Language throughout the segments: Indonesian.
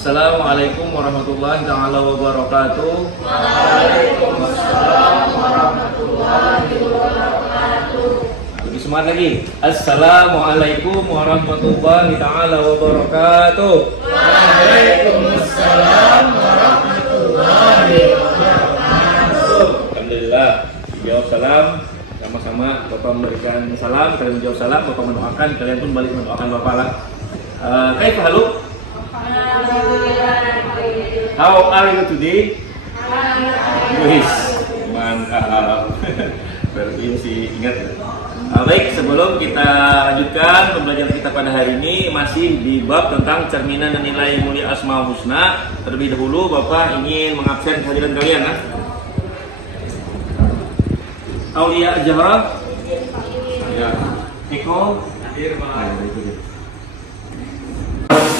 Assalamualaikum warahmatullahi taala wabarakatuh. Waalaikumsalam warahmatullahi wabarakatuh. Lebih semangat lagi. Assalamualaikum warahmatullahi taala wabarakatuh. Waalaikumsalam warahmatullahi wabarakatuh. Alhamdulillah. Dijawab salam. Sama-sama Bapak memberikan salam, kalian menjawab salam, Bapak mendoakan, kalian pun balik mendoakan Bapak lah. Kaifa haluk? How are you today? Wis, mantap. Berarti mesti ingat. Baik, sebelum kita lanjutkan pembelajaran kita pada hari ini masih di bab tentang cerminan dan nilai mulia Asmaul Husna. Terlebih dahulu Bapak ingin mengabsen kehadiran kalian, nah. Aulia Jahra, ya, Eko, hadir,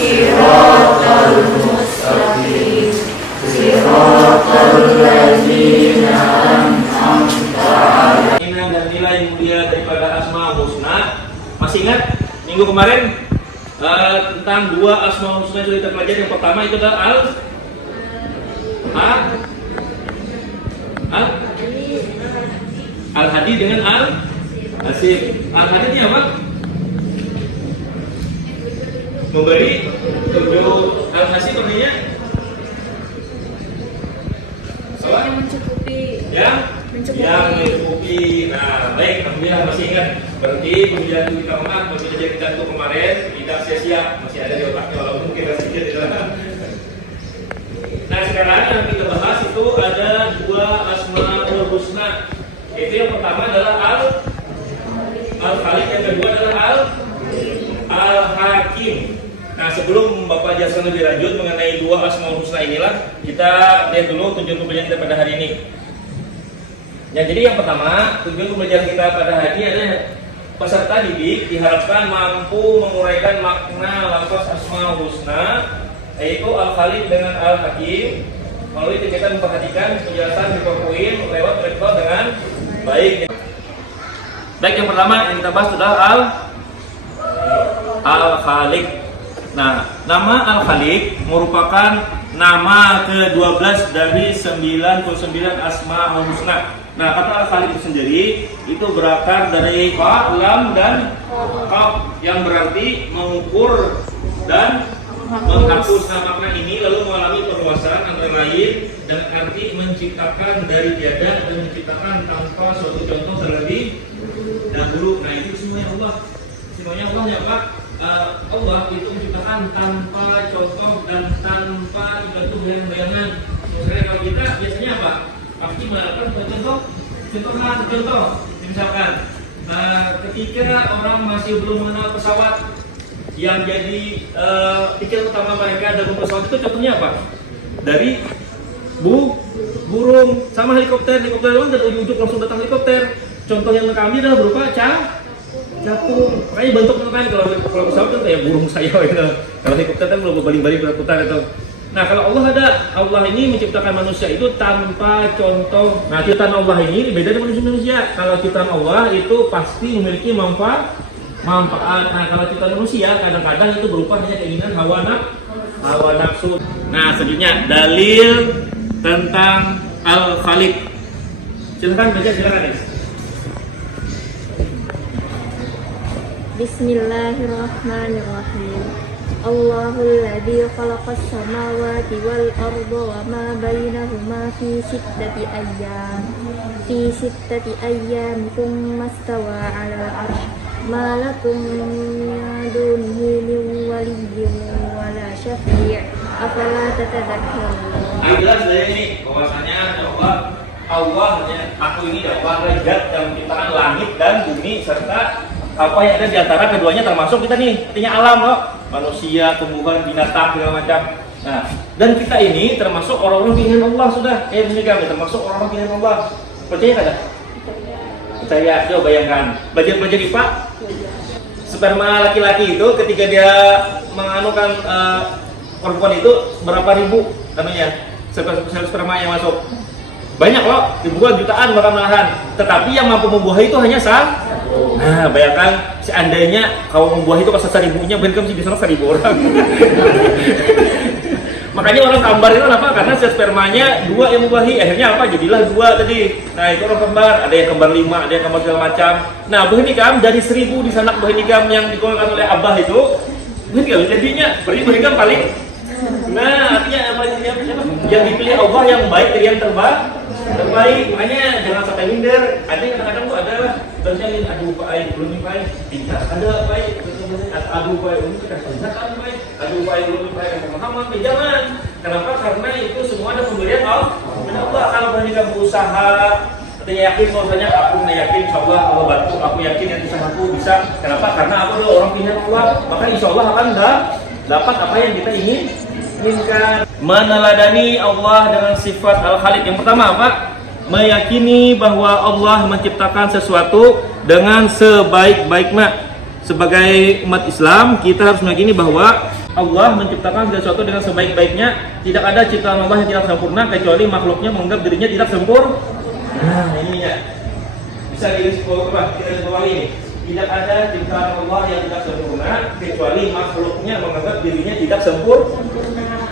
Siratal mustaqim, siratal ladzina an'amta alaihim. Dan nilai mulia daripada Asmaul Husna. Masih ingat minggu kemarin tentang dua Asmaul Husna yang kita pelajari. Yang pertama itu adalah Al-Hadi dengan Al-Hasib. Al-Hadi ini apa? Memberi tunjuk. Al-Hasib artinya apa? Yang mencukupi. Yang mencukupi. Nah, baik, alhamdulillah masih ingat. Berarti pembelajaran kita pembelajaran kita itu kemarin tidak sia-sia, masih ada di otaknya walaupun kita sedikit di dalam. Nah, sekarang yang kita bahas itu ada dua Asmaul Husna. Itu yang pertama adalah Al-Khaliq, yang kedua adalah Al-Hakim. Nah, sebelum Bapak jelaskan lebih lanjut mengenai dua Asmaul Husna inilah, kita lihat dulu tujuan pembelajaran kita pada hari ini. Ya, jadi yang pertama, tujuan pembelajaran kita pada hari ini adalah peserta didik diharapkan mampu menguraikan makna lafaz Asmaul Husna, yaitu Al-Khaliq dengan Al-Hakim, melalui kegiatan memperhatikan penjelasan di poin lewat rektor dengan baik. Baik, yang pertama yang kita bahas adalah Al-Khaliq. Nah, nama Al-Khaliq merupakan nama ke-12 dari 99 Asmaul Husna. Nah, kata Al-Khaliq itu sendiri itu berakar dari fa, lam, dan qaf yang berarti mengukur dan menghapus. Nah, makna ini lalu mengalami perluasan antara lain dan arti menciptakan dari tiada dan menciptakan tanpa suatu contoh terlebih dahulu. Nah, itu semuanya Allah. Semuanya Allah ya Pak. Allah itu menciptakan tanpa contoh dan tanpa itu bayang-bayangan. Misalnya kalau kita biasanya apa? Pasti melakukan contoh. Misalkan ketika orang masih belum mengenal pesawat, yang jadi pikiran utama mereka dalam pesawat itu contohnya apa? Dari burung sama helikopter itu dari ujung langsung datang helikopter. Contoh yang kami adalah berupa capung. Makanya bentuknya kan kalau pesawat kan kayak burung sayap gitu. Kalau helikopter kan belum baling-baling berputar itu. Nah, kalau Allah ini menciptakan manusia itu tanpa contoh. Nah, ciptaan Allah ini beda dengan manusia. Kalau ciptaan Allah itu pasti memiliki manfaat. Nah, kalau ciptaan manusia kadang-kadang itu berupa hanya keinginan hawa nafsu. Nah, selanjutnya dalil tentang Al-Khaliq. Silakan baca, silakan. Bismillahirrahmanirrahim. Allahul ladzi khalaqas samawati wal arda wa ma bainahuma fi sittati ayyam thumma istawa 'alal 'arsy ma lakum min dunihi min waliyyin wa la syafi' afala tatadhakkarun. Jelas dari ini bahwasanya Allah aku ini adalah zat yang menciptakan langit dan bumi serta apa yang ada di antara keduanya, termasuk kita nih, artinya alam loh, manusia, tumbuhan, binatang, segala macam. Nah, dan kita ini termasuk orang-orang pilihan Allah sudah. Ini kami termasuk orang-orang pilihan Allah. Percaya kada? Percaya. Coba bayangkan, belajar IPA, sperma laki-laki itu ketika dia menganukan perempuan itu berapa ribu sel sperma yang masuk? Banyak loh, ribuan, jutaan bahkan malahan. Tetapi yang mampu membuahi itu hanya satu. Nah, bayangkan seandainya kalau membuahi itu pas 1000-nya, mungkin kamu di sana 1000 orang. Makanya orang kembar itu apa? Karena sel spermanya dua yang mubahi, akhirnya apa? Jadilah dua tadi. Nah itu orang kembar, ada yang kembar 5, ada yang kembar segala macam. Nah buah nikam dari 1000 di sanak buah nikam yang dikeluarkan oleh abah itu, buah nikam jadinya, berarti buah nikam paling. Nah artinya apa? Yang dipilih Allah yang baik dari yang terbaik. Makanya jangan sampai minder. Ada yang kadang-kadang tuh ada berarti aduh baik, belum baik, tidak ada baik, aduh baik, belum baik, aduh baik, belum baik, Muhammad jangan. Kenapa? Karena itu semua ada pemberian Allah. Kalau berani kamu berusaha, artinya yakin bahwasanya aku yakin insyaallah Allah bantu, aku yakin yang usahaku bisa. Kenapa? Karena aku adalah orang pilihan Allah, maka insyaallah akan dapat apa yang kita inginkan. Meneladani Allah dengan sifat Al-Khaliq. Yang pertama apa? Meyakini bahwa Allah menciptakan sesuatu dengan sebaik-baiknya. Sebagai umat Islam, kita harus meyakini bahwa Allah menciptakan sesuatu dengan sebaik-baiknya. Tidak ada ciptaan Allah yang tidak sempurna kecuali makhluknya menganggap dirinya tidak sempurna. Nah, ini ya. Bisa kita bawah ini. Tidak ada ciptaan Allah yang tidak sempurna kecuali makhluknya menganggap dirinya tidak sempurna.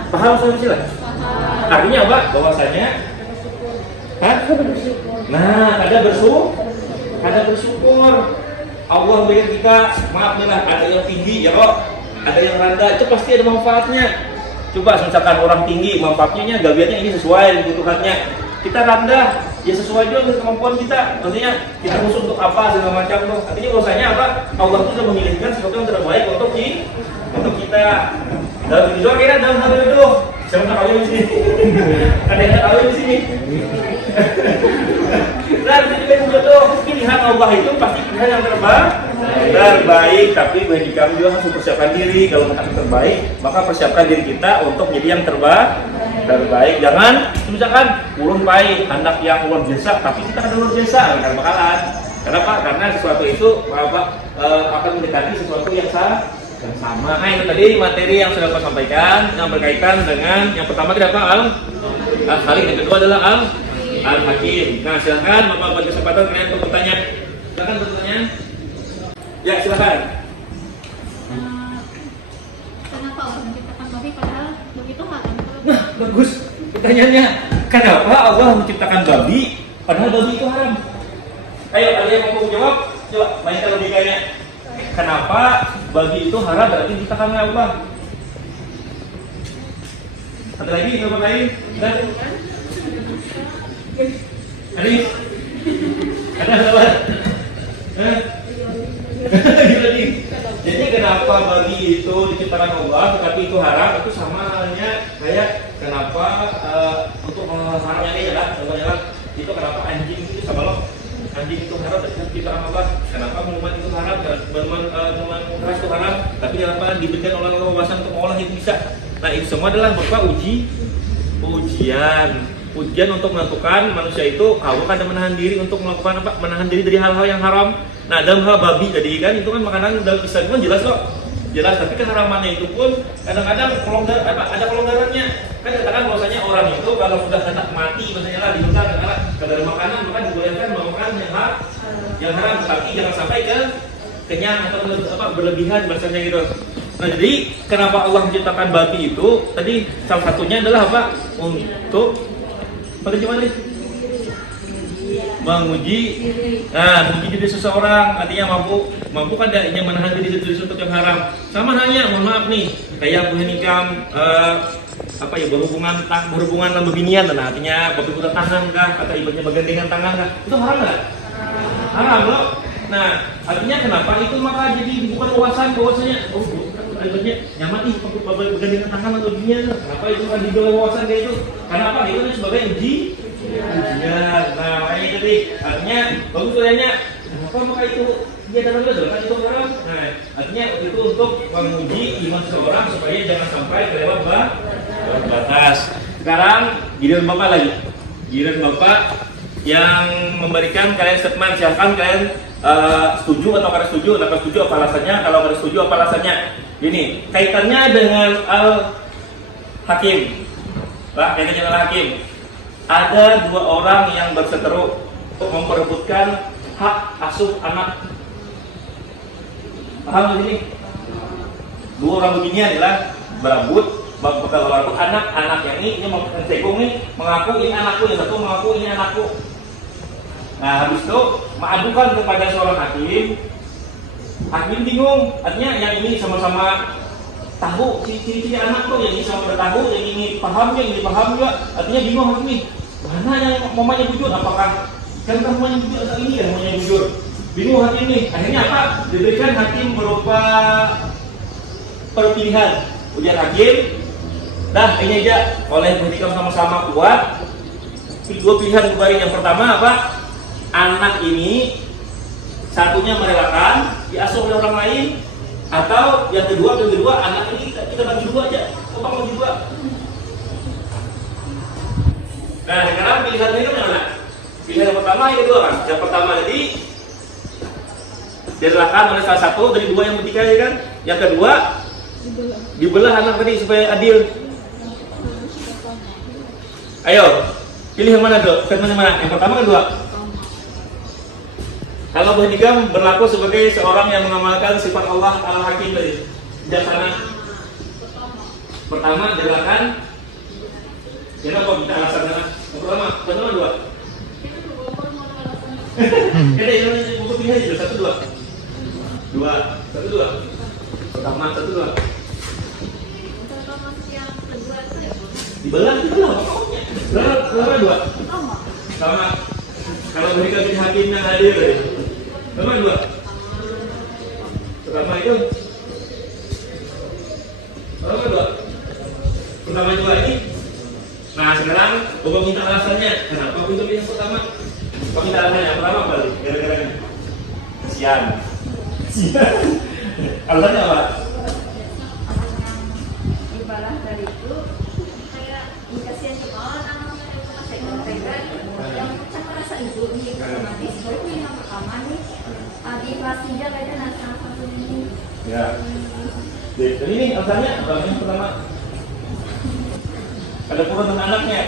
Paham soalnya? Artinya apa? Bahwasanya nah, ada bersyukur. Allah berikan kita, maaf nih lah, ada yang tinggi ya kok, ada yang rendah, itu pasti ada manfaatnya. Coba misalkan orang tinggi, manfaatnya gawiannya ini sesuai kebutuhannya. Kita rendah, ya sesuai juga dengan kemampuan kita. Artinya kita khusus untuk apa segala macam tuh. Artinya bahwasanya apa? Allah itu sudah memilihkan sesuatu yang terbaik untuk kita. Dalam video kira dalam hal itu siapa tak kawin di sini? Ada yang tak kawin di sini? Dan itu pilihan Allah itu pasti pilihan yang terbaik. Tapi bagi kami juga harus persiapkan diri. Kalau kita terbaik, maka persiapkan diri kita untuk jadi yang terbaik. Jangan misalkan ulun pai anak yang luar biasa, tapi kita ada luar biasa, akan bakalan. Kenapa? Karena sesuatu itu akan mendekati sesuatu yang sama. Nah itu tadi materi yang sudah saya sampaikan yang berkaitan dengan yang pertama tidak apa? Al-Khaliq, yang kedua adalah Al-Hakim. Nah silakan Bapak beri kesempatan kalian untuk bertanya. Silakan bertanya. Ya silakan. Kenapa Allah menciptakan babi padahal begitu haram? Nah bagus pertanyaannya. Kenapa Allah menciptakan babi padahal babi itu haram? Ayo ada yang mau jawab? Coba mainkan logikanya. Kenapa babi itu haram berarti diciptakan oleh Allah? Ada lagi jawaban lain? Dan ada. Jadi kenapa babi itu diciptakan Allah tetapi itu haram? Itu sama halnya kayak kenapa untuk mengharamnya ini adalah itu kenapa anjing itu sama loh. Anjing itu haram dan diciptakan Allah. Kenapa minuman itu haram dan minuman keras itu haram? Tapi kenapa diberikan oleh Allah wawasan untuk mengolah itu bisa? Nah itu semua adalah berupa ujian untuk menentukan manusia itu kalau ada menahan diri untuk melakukan apa? Menahan diri dari hal-hal yang haram. Nah dalam hal babi tadi kan itu kan makanan dalam Islam kan jelas kok. Jelas, tapi keharamannya itu pun kadang-kadang ada kelonggarannya. Kan katakan bahwasanya orang itu kalau sudah hendak mati misalnya lah di hutan kadar makanan maka dibolehkan makan yang haram, tapi jangan sampai kenyang atau berlebihan bahasanya gitu. Nah jadi kenapa Allah menciptakan babi itu tadi salah satunya adalah apa? Untuk menguji diri seseorang, artinya mampu kan dia menahan diri untuk yang haram. Sama halnya, mohon maaf nih, kayak buah nikam berhubungan dalam beginian, nah artinya berhubungan tangan kah atau ibaratnya bergandengan tangan kah, itu haram nggak? Haram loh. Nah artinya kenapa itu maka jadi bukan wawasan bahwasanya ibaratnya nyaman nih bergandengan tangan atau beginian, kenapa itu kan di bawah wawasan kayak itu? Karena apa? Itu kan sebagai ujian. Nah kayak itu nih, artinya bagus soalnya kenapa maka itu dia dalam kan itu haram. Nah artinya itu untuk menguji iman seseorang supaya jangan sampai kelewat batas. Sekarang giliran Bapak lagi, giliran Bapak yang memberikan kalian statement. Silahkan kalian setuju atau kada setuju. Nah kalau setuju apa alasannya, kalau kada setuju apa alasannya. Gini, kaitannya dengan Al-Hakim. Kaitannya dengan Al-Hakim. Ada dua orang yang berseteru untuk memperebutkan hak asuh anak. Paham di sini? Dua orang begini adalah berebut bekal baru anak yang ini mengaku nih mengaku ini anakku, yang satu mengaku ini anakku. Nah habis itu mengadukan kepada seorang hakim. Hakim bingung, artinya yang ini sama-sama tahu ciri-ciri anak tuh, yang ini sama tahu, yang ini paham juga, yang ini paham juga. Artinya bingung hakim nih, mana yang mamanya bujur? Apakah kan mamanya bujur atau ini kan mamanya bujur? Bingung hakim nih. Akhirnya apa? Diberikan hakim berupa perpilihan. Ujian hakim, dah ini aja oleh buktikan sama-sama kuat. Dua pilihan kemarin, yang pertama apa? Anak ini satunya merelakan diasuh oleh orang lain, atau yang kedua anak ini kita bagi dua aja, utang bagi dua. Nah sekarang pilihan ini mana? Pilihan yang pertama yang kedua kan? Yang pertama tadi direlakan oleh salah satu dari dua yang bertikai kan? Yang kedua dibelah anak tadi supaya adil. Ayo pilih yang mana tuh? Statement yang mana? Yang pertama kedua? Kalau berhikam berlaku sebagai seorang yang mengamalkan sifat Allah Al-Hakim tadi, bijaksana. Pertama direlakan. Kenapa kita alasannya? Pertama dua. Ada yang buku pilih aja satu dua. Pertama satu dua. Dibelah pokoknya. Berapa dua? Sama. Kalau mereka jadi hakim yang adil tadi. Pertama dua. Pertama itu. Pertama dua ini. Nah sekarang Bapak minta alasannya. Kenapa untuk yang pertama? Bapak minta alasannya. Pertama balik. Gara-garanya. Kasihan. Alasannya apa? Ibadah dari itu kayak dikasihan ke orang anaknya itu masih tega yang pecah rasa ibu nih otomatis baru ini yang pertama nih di kelas 3 kayaknya satu ini Ya. Dan ini alasannya apa? Yang pertama ada pura dengan anaknya.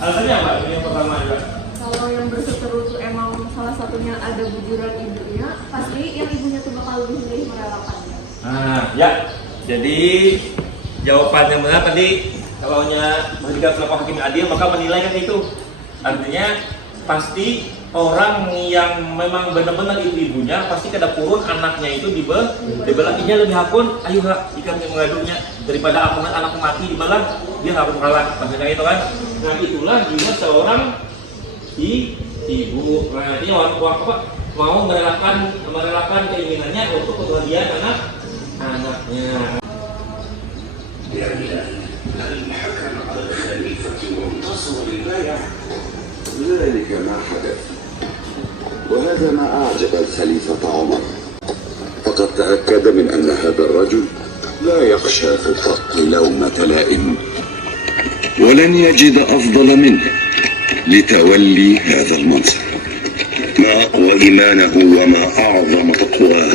Alasannya apa? Ini yang pertama juga. kalau yang berseteru itu emang salah satunya ada bujuran ibunya, pasti yang ibunya tuh bakal lebih memilih merelakannya. Nah, ya. Jadi jawaban yang benar tadi, kalau jika selaku hakim adil maka menilai kan itu. Artinya pasti orang yang memang benar-benar ibunya pasti kada purun anaknya itu dibelah. Inya lebih hakun, ayo hak jika mengadunya daripada anakku mati dibelah, dia harus kalah. Maksudnya itu kan. Nah itulah juga seorang ibu. Nah ini orang tua apa mau merelakan keinginannya untuk kebahagiaan anaknya. الحكم على الخليفة وانتصر للبيع ذلك ما حدث وهذا ما أعجب الخليفة عمر فقد تأكد من أن هذا الرجل لا يخشى في الحق لومة لائم ولن يجد أفضل منه لتولي هذا المنصب ما أقوى إيمانه وما أعظم تقواه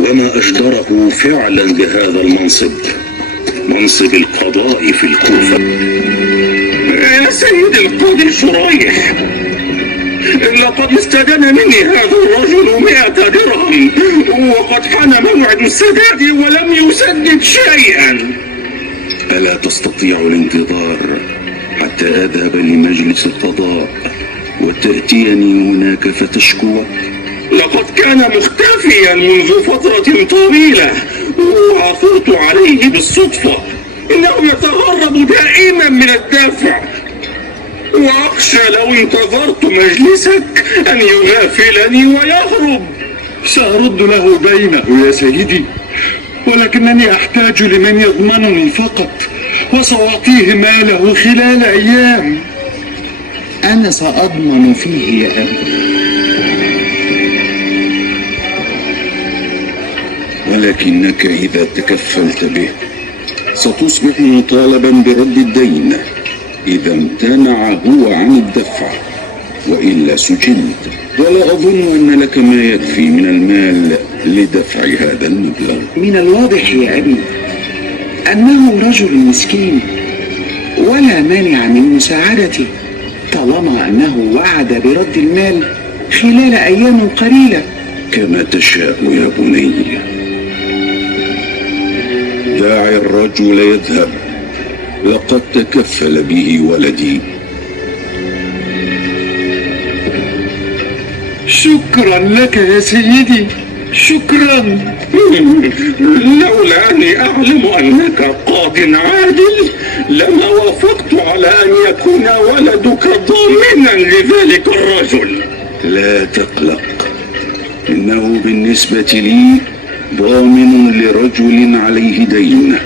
وما أجدره فعلا بهذا المنصب منصب القضاء في الكوفة. يا سيد القاضي شريح لقد استدان مني هذا الرجل 100 درهم وقد حان موعد السداد ولم يسدد شيئا. ألا تستطيع الانتظار حتى أذهب لمجلس القضاء وتأتيني هناك فتشكو؟ لقد كان مختفيا منذ فترة طويلة وعثرت عليه بالصدفة إنه يتهرب دائما من الدافع وأخشى لو انتظرت مجلسك أن يغافلني ويهرب. سأرد له دينه يا سيدي ولكنني أحتاج لمن يضمنني فقط وسأعطيه ماله خلال أيام. أنا سأضمن فيه يا أبي. ولكنك إذا تكفلت به ستصبح مطالبا برد الدين إذا امتنع هو عن الدفع وإلا سجنت ولا أظن أن لك ما يكفي من المال لدفع هذا المبلغ. من الواضح يا أبي أنه رجل مسكين ولا مانع من مساعدته طالما أنه وعد برد المال خلال أيام قليلة. كما تشاء يا بني. دع الرجل يذهب، لقد تكفل به ولدي. شكرا لك يا سيدي، شكرا. لولا أني أعلم أنك قاض عادل لما وافقت على أن يكون ولدك ضامنا لذلك الرجل. لا تقلق، إنه بالنسبة لي ضامن لرجل عليه دين،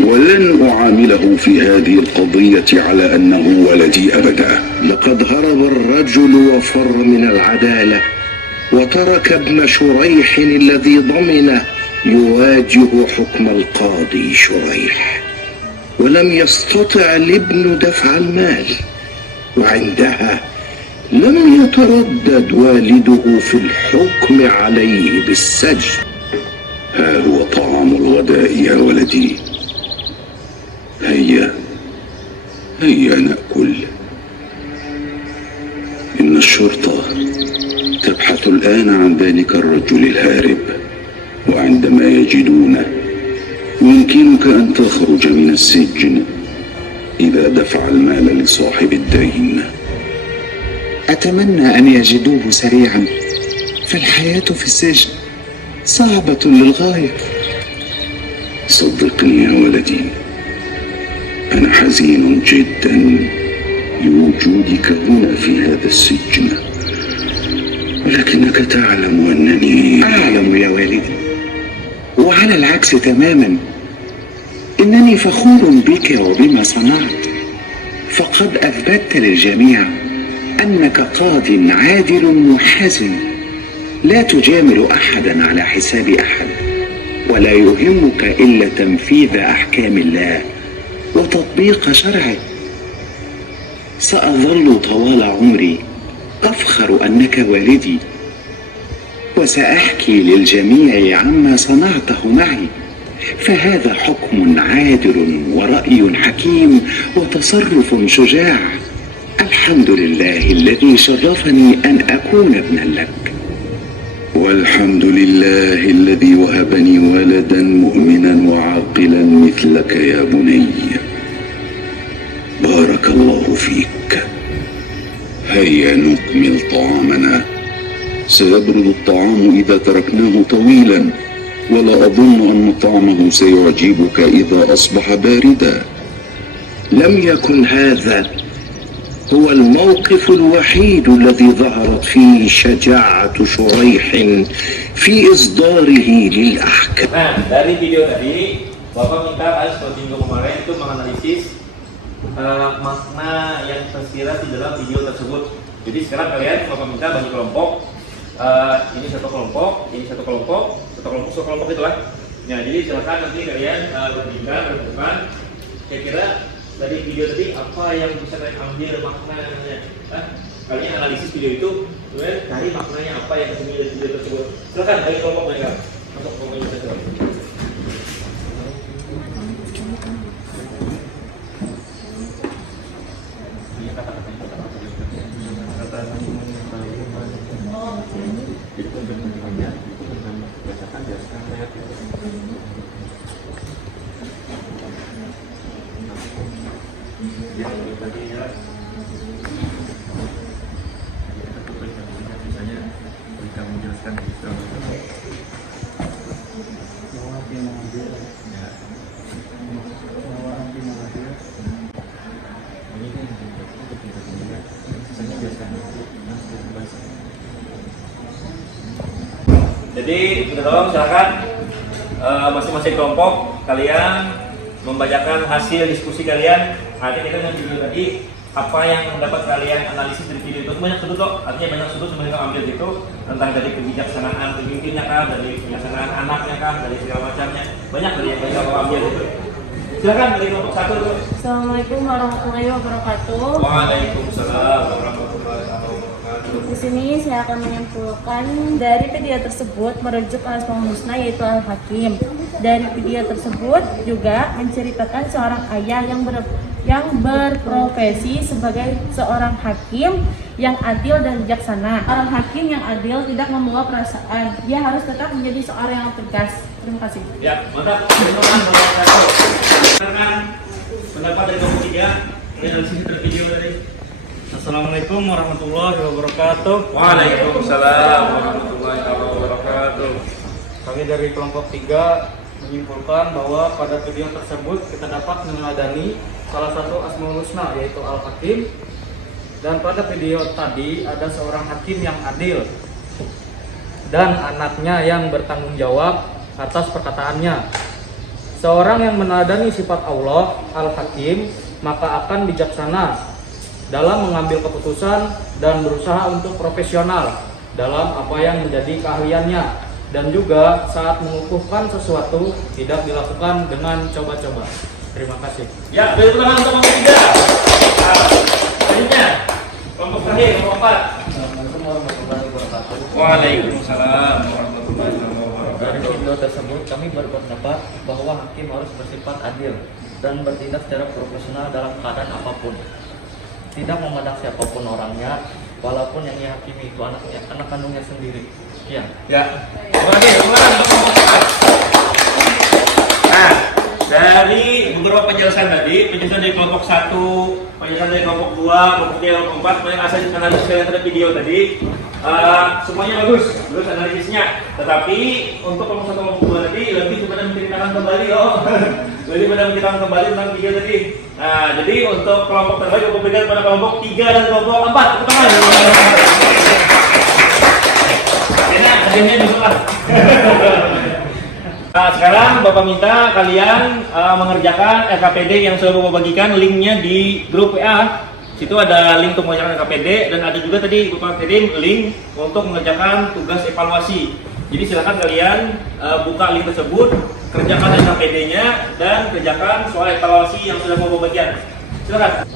ولن أعامله في هذه القضية على أنه ولدي أبدا. لقد هرب الرجل وفر من العدالة، وترك ابن شريح الذي ضمنه يواجه حكم القاضي شريح، ولم يستطع الابن دفع المال، وعندها لم يتردد والده في الحكم عليه بالسجن. ها هو طعام الغداء يا ولدي، هيا هيا نأكل. إن الشرطة تبحث الآن عن ذلك الرجل الهارب، وعندما يجدونه يمكنك أن تخرج من السجن إذا دفع المال لصاحب الدين. أتمنى أن يجدوه سريعا، فالحياة في السجن صعبة للغاية. صدقني يا ولدي، أنا حزين جدا لوجودك هنا في هذا السجن، ولكنك تعلم أنني أعلم يا والدي، وعلى العكس تماما، إنني فخور بك وبما صنعت، فقد أثبتت للجميع أنك قاض عادل محازم، لا تجامل أحدا على حساب أحد، ولا يهمك إلا تنفيذ أحكام الله وتطبيق شرعه. سأظل طوال عمري أفخر أنك والدي، وسأحكي للجميع عما صنعته معي، فهذا حكم عادل ورأي حكيم وتصرف شجاع. الحمد لله الذي شرفني أن أكون ابنا لك. والحمد لله الذي وهبني ولدا مؤمنا وعاقلا مثلك يا بني. بارك الله فيك. هيا نكمل طعامنا، سيبرد الطعام إذا تركناه طويلا، ولا أظن أن طعمه سيعجبك إذا أصبح باردا. لم يكن هذا هو الموقف الوحيد الذي ظهرت فيه شجاعة شريح في إصداره للأحكام. Nah, dari video tadi, Bapak minta Ais minggu kemarin itu menganalisis makna yang tersirat di dalam video tersebut. Jadi sekarang kalian Bapak minta bagi kelompok, ini satu kelompok, ini satu kelompok, satu kelompok itulah. Nah, jadi silakan nanti kalian bandingkan, renungkan, kira-kira dari video tadi apa yang bisa kalian ambil maknanya. Kalian analisis video itu, kemudian cari maknanya apa yang tersembunyi dari video tersebut. Silakan bagi kelompok mereka, masuk kelompoknya saja. Jadi tolong silakan masing-masing kelompok kalian membacakan hasil diskusi kalian. Nanti kita dengan video tadi apa yang dapat kalian analisis dari video itu banyak sudut kok. Artinya banyak sudut sebenarnya ambil itu, entah dari kebijaksanaan pemimpinnya kah, dari kebijaksanaan anaknya kah, dari segala macamnya. Banyak dari yang banyak kau ambil itu. Silakan dari kelompok satu dulu. Assalamualaikum warahmatullahi wabarakatuh. Waalaikumsalam warahmatullahi wabarakatuh. Di sini saya akan menyimpulkan dari video tersebut merujuk Al-Asmaul Husna yaitu Al-Hakim. Dari video tersebut juga menceritakan seorang ayah yang berprofesi sebagai seorang hakim yang adil dan bijaksana. Orang hakim yang adil tidak membawa perasaan. Dia harus tetap menjadi seorang yang tegas. Terima kasih. Ya, mantap. Terima kasih. Silakan pendapat dari kelompok 3 dari sisi tervideo tadi. Assalamualaikum warahmatullahi wabarakatuh. Waalaikumsalam warahmatullahi wabarakatuh. Kami dari kelompok 3 menyimpulkan bahwa pada video tersebut kita dapat meneladani salah satu Asmaul Husna yaitu Al-Hakim. Dan pada video tadi ada seorang hakim yang adil dan anaknya yang bertanggung jawab atas perkataannya. Seorang yang meneladani sifat Allah Al-Hakim maka akan bijaksana dalam mengambil keputusan dan berusaha untuk profesional dalam apa yang menjadi keahliannya, dan juga saat mengukuhkan sesuatu tidak dilakukan dengan coba-coba. Terima kasih. Ya, beri tangan untuk kelompok 3. Selanjutnya kelompok terakhir, kelompok 4. Assalamualaikum warahmatullahi wabarakatuh. Waalaikumsalam warahmatullahi Dari wabarakatuh. video tersebut kami berpendapat bahwa hakim harus bersifat adil dan bertindak secara profesional dalam keadaan apapun. Tidak memandang siapapun orangnya, walaupun yang dihakimi itu anak kandungnya sendiri. Ya. Ya. Terima kasih. Untuk kelompok 4. Nah, dari beberapa penjelasan tadi, penjelasan dari kelompok 1, penjelasan dari kelompok 2, kelompok 3, kelompok 4, kemudian analisis yang terhadap video tadi, semuanya bagus analisisnya. Tetapi untuk kelompok 1, kelompok 2 tadi lebih kepada menceritakan kembali, lebih pada menceritakan kembali tentang video tadi. Nah, jadi untuk kelompok terbaik aku berikan pada kelompok 3 dan kelompok 4. Tepuk tangan. Enak, hadiahnya dibuka. Nah, sekarang Bapak minta kalian mengerjakan LKPD yang sudah Bapak bagikan, linknya di grup WA. Situ ada link untuk mengerjakan LKPD dan ada juga tadi Bapak kirim link untuk mengerjakan tugas evaluasi. Jadi silakan kalian buka link tersebut, kerjakan LKPD-nya dan kerjakan soal evaluasi yang sudah Bapak bagikan. Silakan.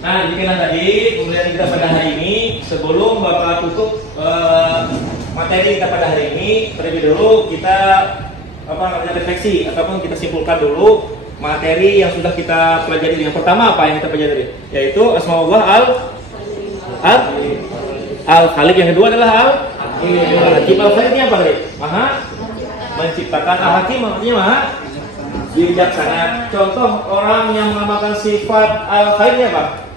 Nah, demikianlah tadi kemudian kita pada hari ini. Sebelum Bapak tutup materi kita pada hari ini, terlebih dulu kita refleksi ataupun kita simpulkan dulu materi yang sudah kita pelajari. Yang pertama apa yang kita pelajari? Yaitu Asmaullah Al-Khaliq. Yang kedua adalah Al-Hakim. Al-Khaliq ini apa tadi? Maha menciptakan. Al-Hakim artinya maha bijaksana. Contoh orang yang mengamalkan sifat Al-Khaliq ini apa?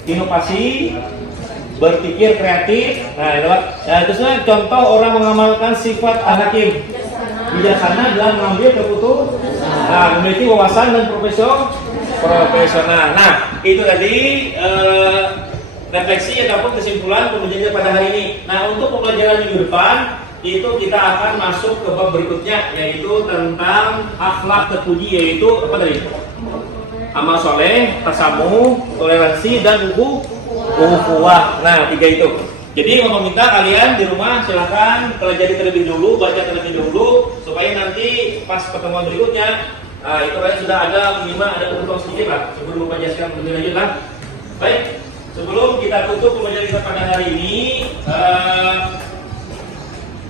Inovasi, berpikir kreatif. Nah, itu Pak. Terus contoh orang mengamalkan sifat Al-Hakim, bijaksana dalam mengambil keputusan. Nah, memiliki wawasan dan profesional. Nah, itu tadi refleksi ataupun kesimpulan pembelajaran pada hari ini. Nah, untuk pembelajaran minggu depan itu kita akan masuk ke bab berikutnya, yaitu tentang akhlak terpuji, yaitu apa tadi? Amal soleh, tasamuh, toleransi, dan ukhuwah. Nah, 3 itu. Jadi mau minta kalian di rumah silahkan pelajari terlebih dulu, baca terlebih dulu, supaya nanti pas pertemuan berikutnya, itu kalian sudah ada minimal ada kebutuhan sedikit lah sebelum Bapak jelaskan lebih lanjut lah. Baik, sebelum kita tutup pembelajaran kita pada hari ini,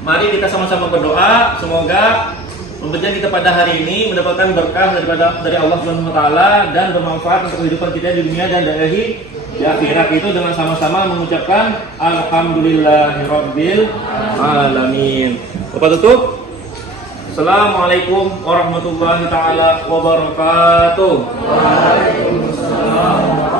mari kita sama-sama berdoa semoga pembelajaran kita pada hari ini mendapatkan berkah dari Allah Subhanahu wa taala dan bermanfaat untuk kehidupan kita di dunia dan di akhirat, itu dengan sama-sama mengucapkan alhamdulillahirabbil alamin. Bapak tutup. Assalamualaikum warahmatullahi taala wabarakatuh. Waalaikumsalam.